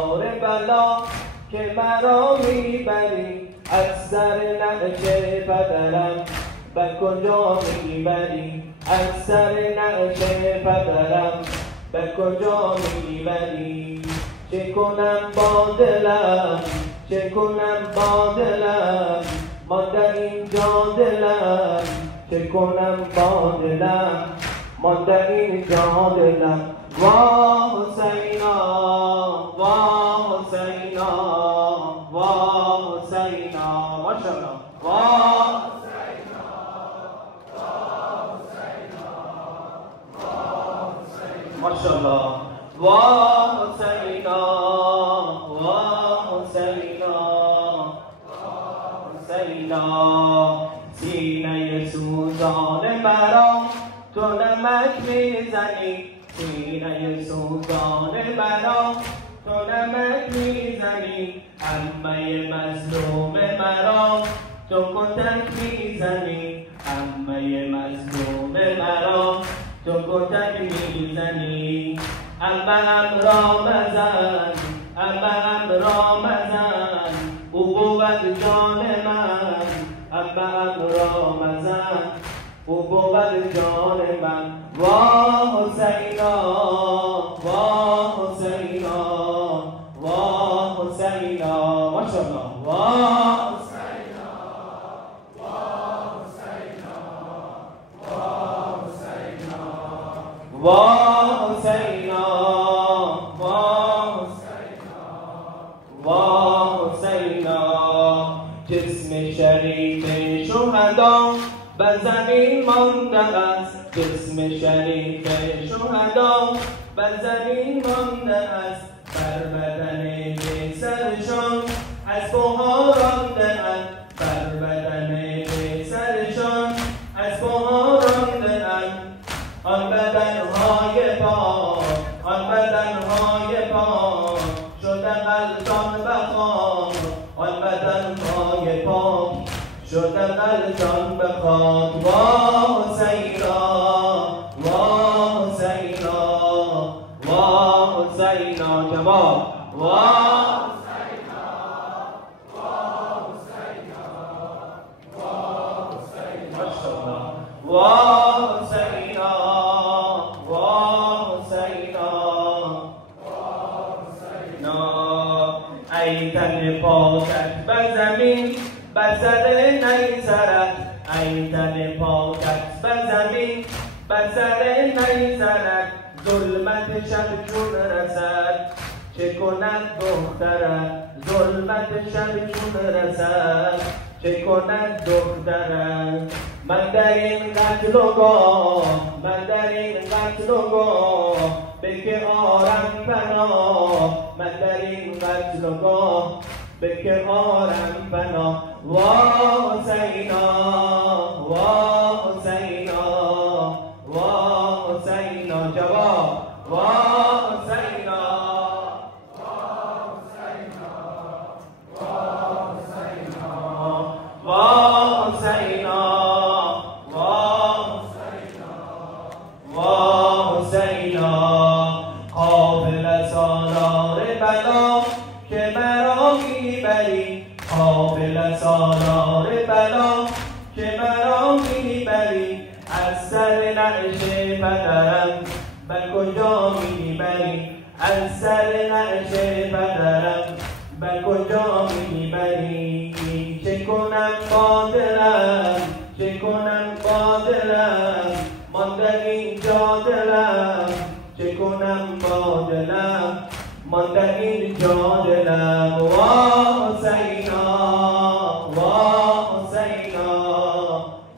سالار بلا که مرا میبری از سر نقش پدرم به کجا میبری از سر نقش پدرم به کجا میبری چه کنم با دلم چه کنم با دلم مانده اینجا دلم چه کنم با دلم مانده اینجا دلم وا حسینا وا حسینا وا حسینا ماشاءالله وا حسینا وا حسینا وا حسینا ماشاءالله وا حسینا وا حسینا وا حسینا سینه سوزان مرا تو نمک میزنی سینه سوزان مرا تو نمک میزنی عمه مظلوم مرا تو کتک میزنی عمه مظلوم مرا تو کتک میزنی عمه را مزن عمه را مزن او بود جان من عمه را مزن او بود جان من وا حسینا وا حسینا وا حسینا ماشاءالله وا حسینا وا حسینا وا حسینا وا حسینا وا حسینا جسم شریف شهدا بر زمین مانده است جسم شریف شهدا بر زمین مانده است بر بدن سرشان از بها رانده اند بر بدن سرشان از بها رانده اند آن بدنهای پاک آن بدنهای پاک شده غلطان به خاک آن بدنهای پاک شده غلطان به خاک وا حسینا وا حسینا وا حسینا جواب وا حسینا وا حسینا وا حسینا وا حسینا وا حسینا وا حسینا ای تن پاکت بر زمین بر سر نیزرد ای تن پاکت بر زمین بر سر نیزرد ظلمت شب چون رسد چه کند دخترت ظلمت شب چون رسد چه کند دخترت من در این قتل و گاه من در این قتل و گاه به که آرم پناه من در این قتل و گاه به که آرم پناه وا حسینا وا حسینا وا حسینا جواب وا حسینا وا حسینا وا حسینا وا حسینا وا حسینا قافل سالار بلا که مرا میبری قافل سالار بلا که مرا میبری از سر نقش پدرم به کجا میبری از سر نقش پدرم به کجا میبری چه کنم با دلم چه کنم با دلم مانده اینجا دلم چه کنم با دلم مانده اینجا دلم وا حسینا وا حسینا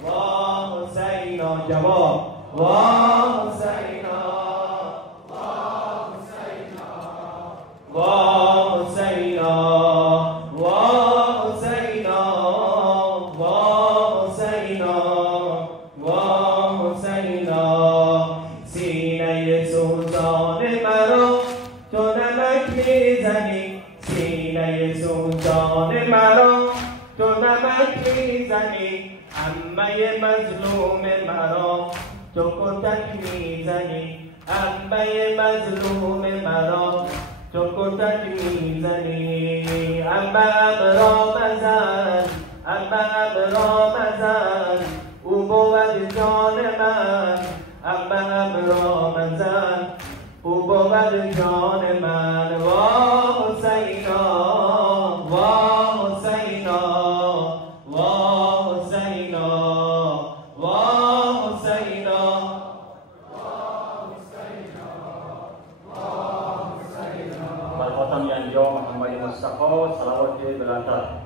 وا حسینا جواب وا حسینا وا حسینا وا حسینا وا حسینا وا حسینا وا حسینا سینه سوزان مرا تو نمک میزنی سینه سوزان مرا تو نمک میزنی عمه مظلوم مرا تو کتک میزنی عمه مظلوم مرا تو کتک میزنی عمه را مزن عمه را مزن او بود جان من عمه را مزن او بود جان من وا حسینا وا حسینا وا حسینا وا حسینا بر خاتم انبیا محمد مصطفی صلوات بلندتر